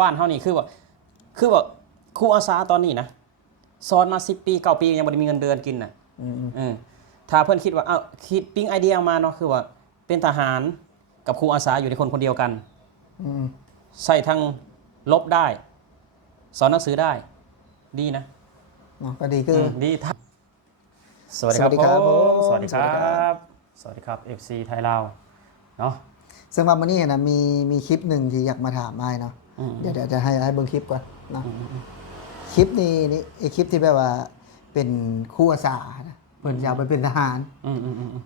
บ้านเฮานี่คือว่าครูอาสาตอนนี้นะสอนมา10 ปี9 ปียังบ่ได้มีเงินเดือนกินน่ะถ้าเพิ่นคิดว่าคิดปิ๊งไอเดียมาเนาะคือว่าเป็นทหารกับครูอาสาอยู่ในคนเดียวกันใส่ทั้งลบได้สอนหนังสือได้ดีนะก็ดีคือดีสวัสดีครับผมสวัสดีครับสวัสดีครับ FC ไทยลาวเนาะซึ่งวันนี้นะมีคลิปหนึ่งที่อยากมาถามไอ้เนาะเดี๋ยวจะให้เบิ่งคลิปก่อนเนาะคลิปนี้ไอคลิปที่แบบว่าเป็นครูอาสาเพิ่นจะเอาไปเป็นทหาร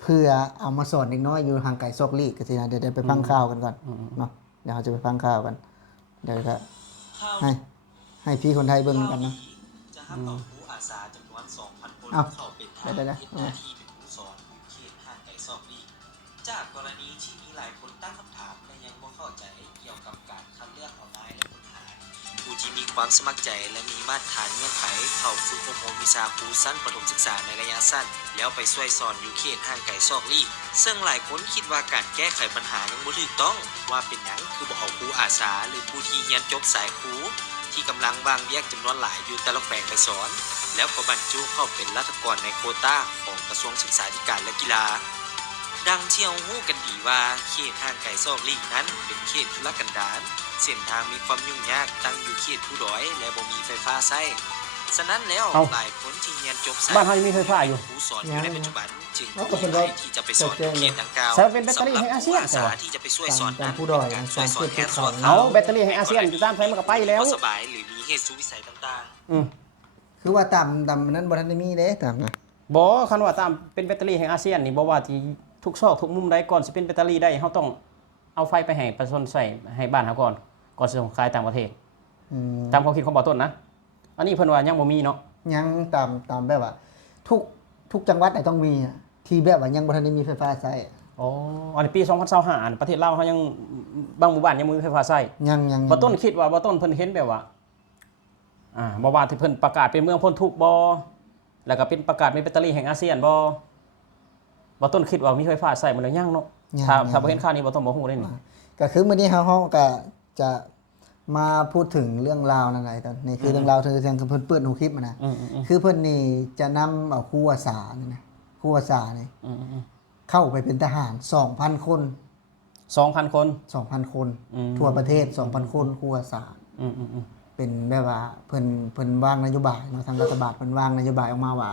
เพื่อเอามาสอนเด็กน้อยอยู่ห่างไกลซอกลีกก็สินะเดี๋ยวไปฟังข่าวกันก่อนเนาะเดี๋ยวเราจะไปฟังข่าวกันเดี๋ยวก็ให้พี่คนไทยเบิ่งกันเนาะจะห้ามเอาครูอาสาจำนวน 2,000 คนเข้าเป็นทหารที่หน้าที่เป็นครูสอนอยู่เขตห่างไกลซอกลีกจากกรณีที่มีหลายคนตั้งคำถามและยังบ่เข้าใจเกี่ยวกับการคัดเลือกเอานายและคนหารผู้ที่มีความสมัครใจและมีมาตรฐานเงื่อนไขเข้าฝึกอบรมวิชาครูชั้นประถมศึกษาในระยะสั้นแล้วไปช่วยสอนอยู่เขตห่างไกลซอกลีกซึ่งหลายคนคิดว่าการแก้ไขปัญหายังบ่ถูกต้องว่าเป็นหยังคือบ่เอาครูอาสาหรือผู้ที่เรียนจบสายครูที่กำลังว่างเวียกจำนวนหลายอยู่แต่ละแขวงไปสอนแล้วก็บรรจุเข้าเป็นรัฐกรในโควต้าของกระทรวงศึกษาธิการและกีฬาดังที่เรารู้กันดีว่าเขตห่างไกลซอกลีกนั้นเป็นเขตทุรกันดารเส้นทางมีความยุ่งยากตั้งอยู่เขตผู้ด้อยและบ่มีไฟฟ้าใช้ฉะนั้นแล้วหลายคนที่เรียนจบสายบ้านเฮายังมีไฟฟ้าอยู่ผู้สอนอยู่ในปัจจุบันจึงมีใครที่จะไปสอนเขตดังกล่าวแต่เป็นแบตเตอรี่ให้อาเซียนสำหรับผู้อาสาที่จะไปช่วยสอนนั้น ผู้ด้อย การช่วยสอนแค่ส่วนเอาแบตเตอรี่ให้อาเซียนอยู่ตามไฟมันก็ไปแล้วสบายหรือมีเหตุสุวิสัยต่างๆคือว่าตามนั้นบ่ทันได้มีเด้ตามนะบ่คันว่าตามเป็นแบตเตอรี่แห่งอาเซียนนี่บ่ว่าที่ทุกซอกทุกมุมใดก่อนสิเป็นแบตเตอรี่ได้เฮาต้องเอาไฟไปให้ประชาชนใช้ให้บ้านเฮาก่อนสิส่งขายต่างประเทศตามความคิดของบ่ต้นนะอันนี้เพิ่นว่ายังบ่มีเนาะยังตามแบบว่าทุกจังหวัดต้องมีที่แบบว่ายังบ่ทันได้มีไฟฟ้าใช้อ๋ออันนี้ปี2025ประเทศลาวเฮายังบางหมู่บ้านยังบ่มีไฟฟ้าใช้ยังบ่ต้นคิดว่าบ่ต้นเพิ่นเห็นแบบว่าบ่ว่าที่เพิ่นประกาศเป็นเมืองพ้นทุกข์บ่แล้วก็เป็นประกาศมีแบตเตอรี่แห่งอาเซียนบ่ต้นคิดว่ามีไฟฟ้าใช้มันแล้วยังเนาะถ้าบ่เห็นข่าวนี้บ่ต้นบ่ฮู้ได้นี่ก็คือมื้อนี้เฮาก็จะมาพูดถึงเรื่องราวนั่นแหละตอนนี้คือเรื่องราวที่ทางเพิ่นเปิดหูคลิปมานะคือเพิ่นนี่จะนำเอาครูอาสานี่นะครูอาสานี่เข้าไปเป็นทหาร 2,000 คน 2,000 คน 2,000 คนทั่วประเทศ 2,000 คนครูอาสาเป็นแบบว่าเพิ่นวางนโยบายเนาะทางรัฐบาลเพิ่นวางนโยบายออกมาว่า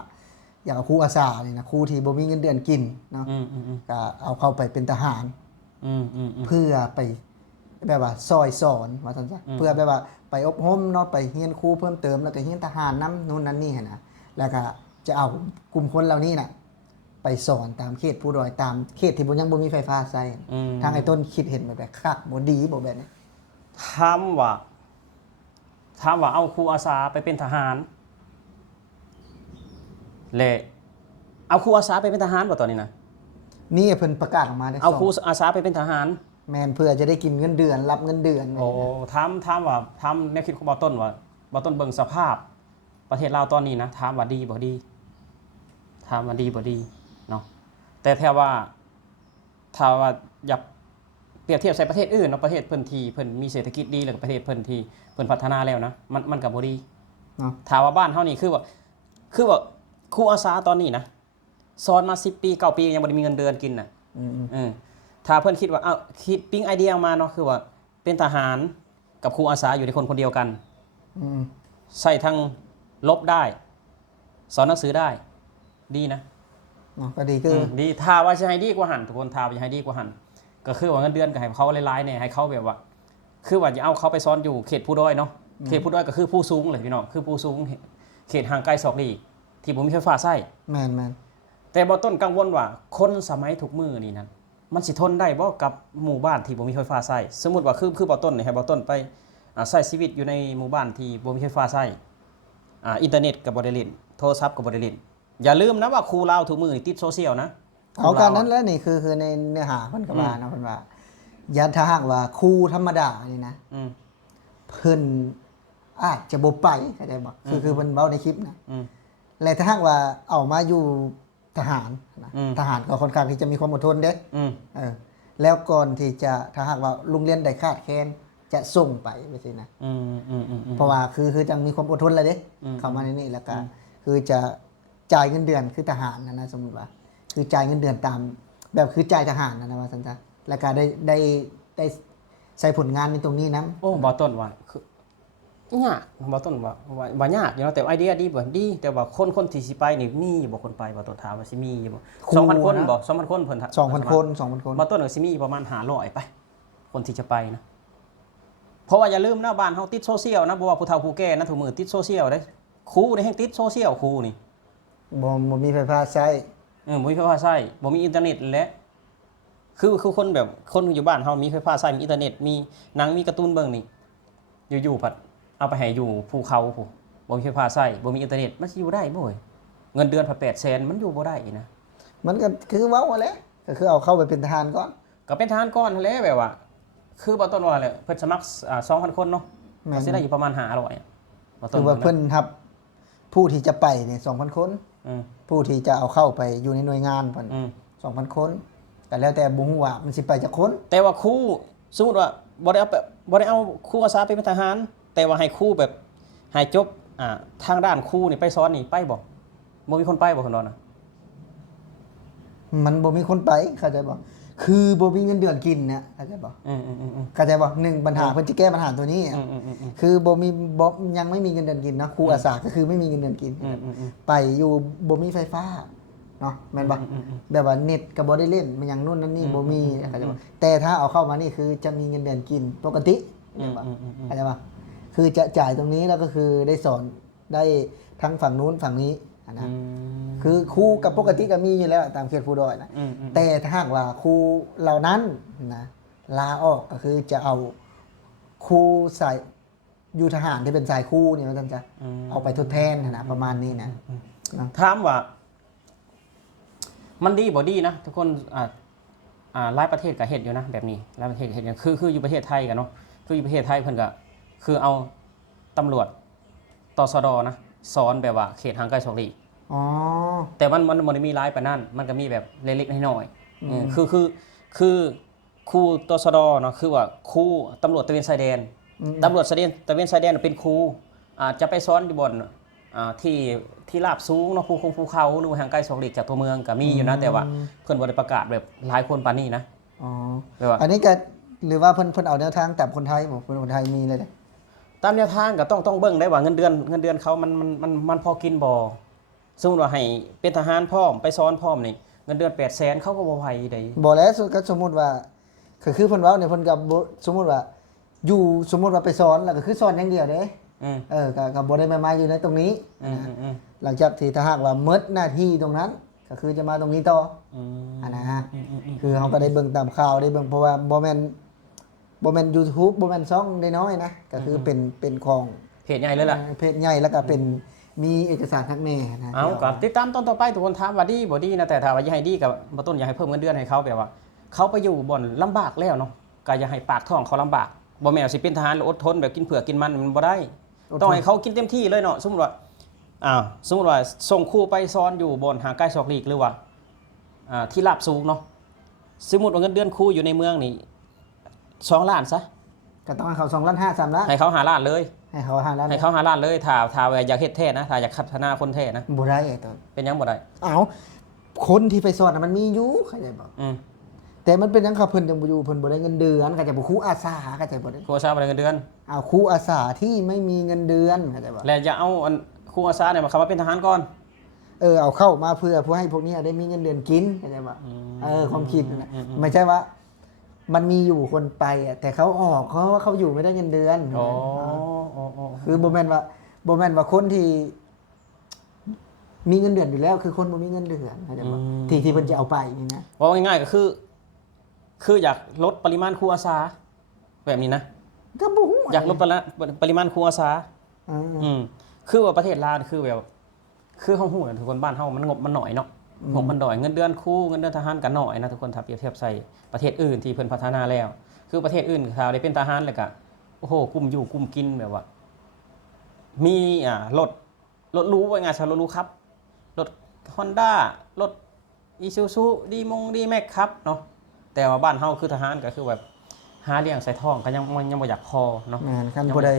อยากเอาครูอาสานี่นะครูที่บ่มีเงินเดือนกินเนาะก็เอาเข้าไปเป็นทหารเพื่อไปแบบว่าซอยสอนว่าซั่นซะเพื่อแบบว่าไปอบรมเนาะไปเรียนครูเพิ่มเติมแล้วก็เรียนทหารนํนู่นนั่นนี่หั่นนะแล้วก็จะเอากลุ่มคนเหล่านี้น่ะไปสอนตามเขตผู้ด้อยตามเขตที่บ่ยังบ่มีไฟฟ้าใช้ทางไอ้ต้นคิดเห็นแบบคักบ่ดีบ่แบบนี้ถามว่าเอาครูอาสาไปเป็นทหารและเอาครูอาสาไปเป็นทหารบ่ตอนนี้นะนี่เพิ่นประกาศออกมาได้เอาครูอาสาไปเป็นทหารแม่นเพื่อจะได้กินเงินเดือนรับเงินเดือนโอ้ถามว่าแนวคิดของบ่ต้นว่าบ่ต้นเบิ่งสภาพประเทศลาวตอนนี้นะถามว่าดีบ่ดีถามว่าดีบ่ดีเนาะแต่ถ้าว่าอยากเปรียบเทียบใส่ประเทศอื่นเนาะประเทศเพิ่นที่เพิ่นมีเศรษฐกิจดีแล้วก็ประเทศเพิ่นที่เพิ่นพัฒนาแล้วนะมันก็บ่ดีเนาะถ้าว่าบ้านเฮานี่คือว่าครูอาสาตอนนี้นะสอนมา10 ปี9 ปียังบ่ได้มีเงินเดือนกินน่ะถ้าเพิ่นคิดว่าคิดปิ๊งไอเดียมาเนาะคือว่าเป็นทหารกับครูอาสาอยู่ในคนเดียวกันใส่ทั้งลบได้สอนหนังสือได้ดีนะก็ดีคือดีถ้าว่าจะให้ดีกว่าหันทุกคนถ้าว่าจะให้ดีกว่าหันก็คือว่าเงินเดือนก็ให้เขาหลายๆเนี่ยให้เขาแบบว่าคือว่าจะเอาเขาไปสอนอยู่เขตผู้ด้อยเนาะเขตผู้ด้อยก็คือผู้สูงเลยพี่น้องคือผู้สูงเขตห่างไกลซอกลีกที่บ่มีไฟฟ้าใช้แม่นแต่บ่ต้นกังวลว่าคนสมัยทุกมื้อนี่นั้นมันสิทนได้บ่กับหมู่บ้านที่บ่มีไฟฟ้าใช้สมมุติว่าคือบ่ต้นนี่ให้บ่ต้นไปใช้ชีวิตอยู่ในหมู่บ้านที่บ่มีไฟฟ้าใช้อินเทอร์เน็ตก็บ่ได้เล่นโทรศัพท์ก็บ่ได้เล่นอย่าลืมนะว่าครูลาวทุกมื้อนี่ติดโซเชียลนะเอาการนั้นแล้วนี่คือในเนื้อหาเพิ่นก็ว่านะเพิ่นว่ายันถ้าหากว่าครูธรรมดานี่นะเพิ่นอาจจะบ่ไปเข้าใจบ่คือเพิ่นเว้าในคลิปนะและถ้าหากว่าเอามาอยู่ทหารนะทหารก็ค่อนข้างที่จะมีความอดทนเด้แล้วก่อนที่จะถ้าหากว่าโรงเรียนได้ขาดแคลน จะส่งไปไปสินะเพราะว่าคือจังมีความอดทนอะไรเด้เข้ามาในนี้แล้วก็คือจะจ่ายเงินเดือนคือทหารนะสมมุติว่าคือจ่ายเงินเดือนตามแบบคือจ่ายทหารนะว่าซั่นซะแล้วก็ได้ใส่ผลงานในตรงนี้นะ โอ้บ่ต้นว่าคือยากบ่ต้นว่ายากอยู่เนาะแต่ไอเดียดีบ่ดีแต่ว่าคนที่สิไปนี่มีอยู่บ่คนไปบ่ต้นถามว่าสิมีอยู่บ่ 2,000 คนบ่ 2,000 คนเพิ่น 2,000 คน2,000 คน บ่ต้นก็สิมีประมาณ500ไปคนที่จะไปนะเพราะว่าอย่าลืมนะบ้านเฮาติดโซเชียลนะบ่ว่าผู้เฒ่าผู้แก่นะทุกมื้อติดโซเชียลเด้ครูนี่แฮงติดโซเชียลครูนี่ บ่มีไฟฟ้าใช้ บ่มีไฟฟ้าใช้บ่มีอินเทอร์เน็ตและคือคนแบบคนอยู่บ้านเฮามีไฟฟ้าใช้มีอินเทอร์เน็ตมีหนังมีการ์ตูนเบิ่งนี่อยู่ๆพัดเอาไปให้อยู่ภูเขาพู้บ่มีไฟฟ้าใช้บ่มีอินเทอร์เน็ตมันสิอยู่ได้บ่เว้ยเงินเดือนพัด800,000มันอยู่บ่ได้นะ มันก็คือเว้าแหละก็คือเอาเข้าไปเป็นทหารก่อน ก็เป็นทหารก่อนนั่นแหละแบบว่า คือบ่ต้นว่าแหละเพิ่นสมัคร2,000 คนเนาะ แม่น ก็สิได้อยู่ประมาณ500บ่ต้ คื น อว่าเพิ่นรับผู้ที่จะไปเนี่ย2,000 คน อืม ผู้ที่จะเอาเข้าไปอยู่ในหน่วยงานเพิ่น อืม 2,000 คนก็แล้วแต่บ่ฮู้ว่ามันสิไปจักคน แต่ว่าครูสมมุติว่าบ่ได้เอาครูอาสาไปเป็นทหาร แต่ว่าให้ครูแบบให้จบทางด้านครูนี่ไปสอนนี่ไปบ่มีคนไปบ่คนนอนน่ะ มันบ่มีคนไปเข้าใจบ่คือบ่มีเงินเดือนกินเนี่ยเข้าใจบ่ อืม เข้าใจบ่หนึ่งปัญหาเพิ่นจะแก้ปัญหาตัวนี้ คือบ่ยังไม่มีเงินเดือนกินนะครูอาสาก็คือไม่มีเงินเดือนกิน ไปอยู่บ่มีไฟฟ้าเนาะแม่นบ่แบบว่าเน็ตก็บ่ได้เล่นมันหยังนู่นนั่นนี่บ่มีเข้าใจบ่แต่ถ้าเอาเข้ามานี่คือจะมีเงินเดือนกินปกติเข้าใจบ่เข้าใจบ่คือจะจ่ายตรงนี้แล้วก็คือได้สอนได้ทั้งฝั่งนู้นฝั่งนี้นะคือครูกับปกติก็มีอยู่แล้วตามเขตผู้ดอยนะแต่ถ้าหากว่าครูเหล่านั้นนะลาออกก็คือจะเอาครูใส่อยู่ทหารที่เป็นสายครูเนี่ยมันจะเอาไปทดแทนนะประมาณนี้นะ ถามว่า มันดีบ่ดีนะทุกคนหลายประเทศก็เฮ็ดอยู่นะแบบนี้หลายประเทศเฮ็ดอยู่คืออยู่ประเทศไทยกันเนาะคืออยู่ประเทศไทยเพิ่นก็คือเอาตำรวจตชดนะสอนแบบว่าเขตห่างไกลโชคดี อ๋อ แต่มันบ่ได้มีหลายปานนั้นมันก็มีแบบเล็กๆน้อยๆคือครูตชดเนาะคือว่าครูตำรวจตระเวนชายแดนตำรวจตระเวนชายแดนเป็นครูจะไปสอนอยู่บนที่ราบสูงเนาะภูเขาหรือว่าห่างไกลโชคดีจากตัวเมืองก็มีอยู่นะแต่ว่าเพิ่นบ่ได้ประกาศแบบหลายคนปานนี้นะ อ๋อ แบบว่า อันนี้ก็หรือว่าเพิ่นเอาแนวทางแต่คนไทยบอกคนไทยมีเลยนะ ตามแนวทางก็ต้องเบิ่งได้ว่าเงินเดือนเขามันพอกินบ่สมมุติว่าให้เป็นทหารพร้อมไปสอนพร้อมนี่เงินเดือน800,000เขาก็บ่ไหวได้ บอกแล้วก็สมมุติว่าก็คือเพิ่นเว้าเนี่ยเพิ่นก็สมมุติว่าอยู่สมมุติว่าไปสอนแล้วก็คือสอนอย่างเดียวเด้ก็บ่ได้มาอยู่ในตรงนี้หลังจากที่ถ้าหากว่าหมดหน้าที่ตรงนั้น ก็คือจะมาตรงนี้ต่อนะฮะคือเฮาก็ได้เบิ่งตามข่าวได้เบิ่งเพราะว่าบ่แม่น YouTube บ่แม่นช่องน้อยๆนะก็คือเป็นของ เพจใหญ่เลยล่ะ เพจใหญ่แล้วก็เป็นมีเอกสารทักแน่นะ เอาก็ติดตามตอนต่อไปทุกคนถามว่าดีบ่ดีนะแต่ถ้าว่าอยากให้ดีกับบ่ต้นอยากให้เพิ่มเงินเดือนให้เขาแบบว่า เขาไปอยู่บ่อนลำบากแล้วเนาะก็อย่าให้ปากท้องเขาลำบากบ่แม่นว่าสิเป็นทหารแล้วอดทนแบบกินเผือกกินมันบ่ได้ต้องให้เขากินเต็มที่เลยเนาะสมมุติว่าสมมุติว่าส่งครูไปสอนอยู่บ่อนห่างไกลศอกหลีกหรือว่าที่ราบสูงเนาะสมมุติว่าเงินเดือนครูอยู่ในเมืองนี่2ล้านซะ ก็ต้องให้เขา2ล้าน5 3ล้าน ให้เขา5ล้านเลย ให้เขา5ล้าน ให้เขา5ล้านเลยถ้าอยากเฮ็ดแท้นะถ้าอยากพัฒนาคนแท้นะ บ่ได้ไอ้ตัว เป็นหยังบ่ได้ อ้าวคนที่ไปสอนน่ะมันมีอยู่เข้าใจบ่แต่มันเป็นหยังครับเพิ่นจังบ่อยู่เพิ่นบ่ได้เงินเดือนเข้าใจบ่ครูอาสาเข้าใจบ่ได้ ครูอาสาบ่ได้เงินเดือน อ้าวครูอาสาที่ไม่มีเงินเดือนเข้าใจบ่ และอย่าเอาครูอาสาเนี่ยมาเข้ามาเป็นทหารก่อน เอาเข้ามาเพื่อให้พวกนี้ได้มีเงินเดือนกินเข้าใจบ่ความคิดนะไม่ใช่ว่า มันมีอยู่คนไปแต่เขาออกเพราะว่าเขาอยู่ไม่ได้เงินเดือน อ๋อ คือบ่แม่นว่าคนที่มีเงินเดือนอยู่แล้ว คือคนบ่มีเงินเดือนเข้าใจบ่ที่เพิ่นจะเอาไปนี่นะ ว่าง่ายๆก็คืออยากลดปริมาณครูอาสาแบบนี้นะ ก็บ่ฮู้ อยากลดปริมาณครูอาสาคือว่าประเทศลาวคือแบบคือเฮาฮู้นะทุกคนบ้านเฮามันงบมันน้อยเนาะงบมันน้อยเงินเดือนครูเงินเดือนทหารก็น้อยนะทุกคนถ้าเปรียบเทียบใส่ประเทศอื่นที่เพิ่นพัฒนาแล้ว คือประเทศอื่นถ้าได้เป็นทหารแล้วก็โอ้โหกุมอยู่กุมกินแบบว่า มีรถรู้ว่าไงซะรถรู้ครับรถ Honda รถ Isuzu D-Max ครับเนาะแต่ว่าบ้านเฮาคือทหารก็คือแบบ หาเลี้ยงใส่ท้องก็ยังบ่อยากพอเนาะ แม่นคันผู้ใด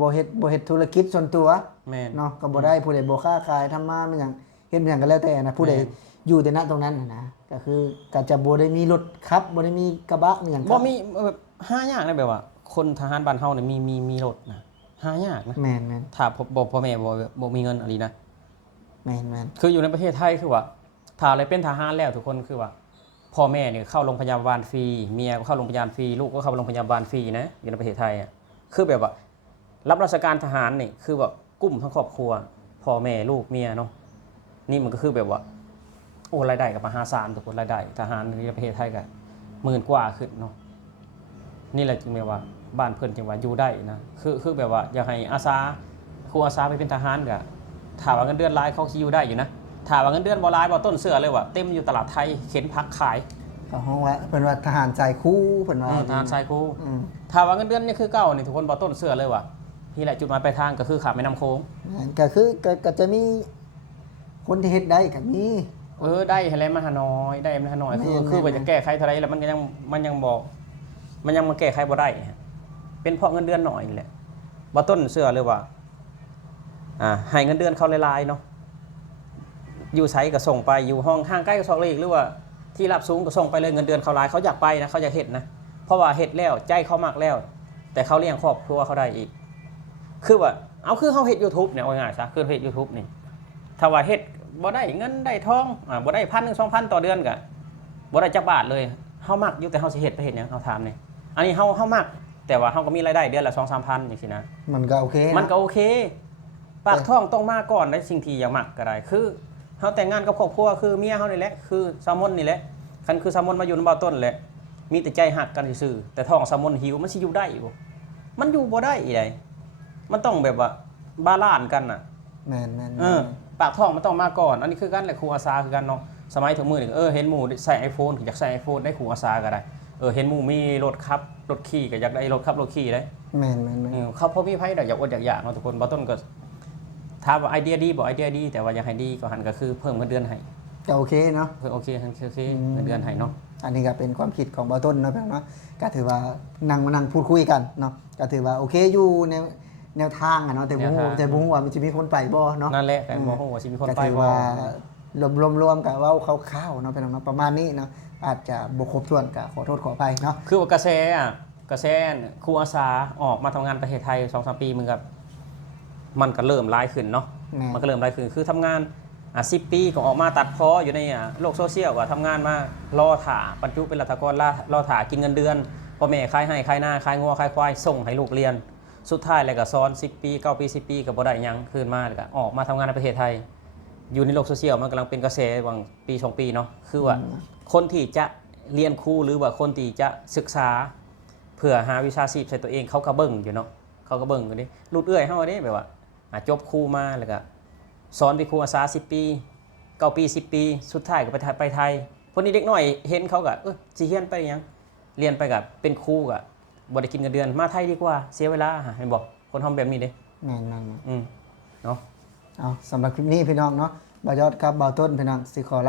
บ่เฮ็ดธุรกิจส่วนตัว แม่น เนาะก็บ่ได้ผู้ใดบ่ค้าขายทำมามันหยังเฮ็ดหยังก็แล้วแต่นะผู้ใด แม่น อยู่แต่ณตรงนั้นน่ะนะก็คือก็จะบ่ได้มีรถขับบ่ได้มีกระบะมีหยัง บ่มีแบบหายากนะแบบว่า คนทหารบ้านเฮาเนี่ยมีรถนะหายากนะ แม่น ถ้าพ่อแม่บ่มีเงินอะไรนะ ๆแม่น คืออยู่ในประเทศไทยคือว่าถ้าอะไรเป็นทหารแล้วทุกคนคือว่าพ่อแม่เนี่ยเข้าโรงพยาบาลฟรีเมียก็เข้าโรงพยาบาลฟรีลูกก็เข้าโรงพยาบาลฟรีนะอยู่ในประเทศไทยอ่ะคือแบบว่ารับราชการทหารนี่คือแบบกุ้มทั้งครอบครัวพ่อแม่ลูกเมียเนาะนี่มันก็คือแบบว่าโอ้รายได้กับมหาศาลทุกคนรายได้ทหารในประเทศไทยก็10,000กว่าขึ้นเนาะนี่แหละจึงแบบว่าบ้านเพิ่นจึงว่าอยู่ได้นะคือแบบว่าอยากให้อาสาครูอาสาไปเป็นทหารก็ถามว่าเงินเดือนรายเขาคิดอยู่ได้อยู่นะถามว่าเงินเดือนบ่รายบ่ต้นเสือเลยว่ะเต็มอยู่ตลาดไทยเข็นพักขาย ๆเขาฮ้องว่าเพิ่นว่าทหารใจคู่เพิ่นว่า ทหารชายครู อืม ถามว่าเงินเดือนนี่คือเก่านี่ทุกคนบ่ต้นเสือเลยว่ะนี่แหละจุดหมายปลายทางก็คือขาแม่น้ำโค้ง ก็คือก็จะมีคนที่เฮ็ดได้ก็มี ได้ให้แล้วมันหาน้อยได้มันหาน้อยคือว่าจะแก้ไขเท่าไรแล้วมันยังบอกมันยังมาแก้ไขบ่ได้เป็นเพราะเงินเดือนหน่อยนี่แหละบ่ต้นเสือเลยว่าให้เงินเดือนเขาหลายๆเนาะอยู่ไสก็ส่งไปอยู่ห้องห่างใกล้ก็ส่งเลยอีกหรือว่าที่รับสูงก็ส่งไปเลยเงินเดือนเขาหลายเขาอยากไปนะเขาอยากเฮ็ดนะเพราะว่าเฮ็ดแล้วใจเขามักแล้ว แต่เขาเลี้ยงครอบครัวเขาได้อีกคือว่าเอาคือเขาเฮ็ด YouTube เนี่ยเอาง่ายๆซะคือเฮ็ด YouTube นี่ถ้าว่าเฮ็ดบ่ได้เงินได้ทองบ่ได้1,000 2,000ต่อเดือนก็บ่ได้จักบาทเลยเฮามักอยู่แต่เฮาสิเฮ็ดไปเฮ็ดหยังเฮาถามนี่อันนี้เฮามักแต่ว่าเฮาก็มีรายได้เดือนละ 2-3,000จังซี่นะ มันก็โอเค มันก็โอเคปากท้องต้องมาก่อนได้สิ่งที่อยากมักก็ได้คือเฮาแต่งงานกับครอบครัวคือเมียเฮานี่แหละคือแซลมอนนี่แหละคันคือแซลมอนมาอยู่นำบ่าวต้นแหละมีแต่ใจหักกันซื่อๆแต่ท้องแซลมอนหิวมันสิอยู่ได้บ่มันอยู่บ่ได้อีไดมันต้องแบบว่าบาลานซ์กันน่ะ แม่น ปากท้องมันต้องมาก่อนอันนี้คือกันแหละครูอาสาคือกันเนาะสมัยถึงมือนี่เห็นหมู่ใส่ iPhone อยากใส่ iPhone ได้ครูอาสาก็ได้เห็นหมู่มีรถขับรถขี่ก็อยากได้รถขับรถขี่ได้ แม่น เขาพอมีไผดอกอยากอดอยากอยากเนาะทุกคนบ่ต้นก็ถามว่าไอเดียดีบ่ไอเดียดีแต่ว่าอยากให้ดีก็หันก็คือเพิ่มเงินเดือนให้ ก็โอเคเนาะ เพิ่มโอเคเงินเดือนให้เนาะ อันนี้ก็เป็นความคิดของเบาต้นเนาะพี่น้องเนาะก็ถือว่านั่งพูดคุยกันเนาะก็ถือว่าโอเคอยู่ในแนวทางอะเนาะแต่บ่ฮู้ว่ามันจะมีคนไปบ่เนาะ นั่นแหละแต่บ่ฮู้ว่าสิมีคน ก็ ไป ถือ บ่ ว่ารวมๆกับเว้าคร่าวๆเนาะพี่น้องเนาะประมาณนี้เนาะอาจจะบ่ครบถ้วนก็ขอโทษขออภัยเนาะ คือว่ากระแสครูอาสาออกมาทำงานประเทศไทย 2-3 ปีมันก็เริ่มร้ายขึ้นเนาะ มันก็เริ่มร้ายขึ้นคือทำงาน10 ปีก็ออกมาตัดพ้ออยู่ในโลกโซเชียลว่าทำงานมารอถ่าบรรจุเป็นรัฐกรรอถ่ากินเงินเดือนพ่อแม่ขายให้ขายหน้าขายงัวขายควายส่งให้ลูกเรียนสุดท้ายแล้วก็ซ้อน10 ปี9 ปี10 ปีก็บ่ได้หยังคืนมาแล้วก็ออกมาทำงานในประเทศไทย อยู่ในโลกโซเชียลมันกำลังเป็นกระแสบางปี2 ปีเนาะคือว่าคนที่จะเรียนครูหรือว่าคนที่จะศึกษาเพื่อหาวิชาชีพใส่ตัวเองเขาก็เบิ่งอยู่เนาะเขาก็เบิ่งอยู่นี่ลูกเอื้อยเฮานี่แบบว่าจบครูมาแล้วก็สอนไปครูอาสา10 ปี9 ปี10 ปีสุดท้ายก็ไปไทยคนนี้เด็กน้อยเห็นเขาก็สิเรียนไปหยังเรียนไปก็เป็นครูก็บ่ได้กินเงินเดือนมาไทยดีกว่าเสียเวลาเห็นบ่คนทำแบบนี้เด้ แม่น เนาะ เอาสำหรับคลิปนี้พี่น้องเนาะบ่าวยอดครับบ่าวต้นพี่น้องสิขอลา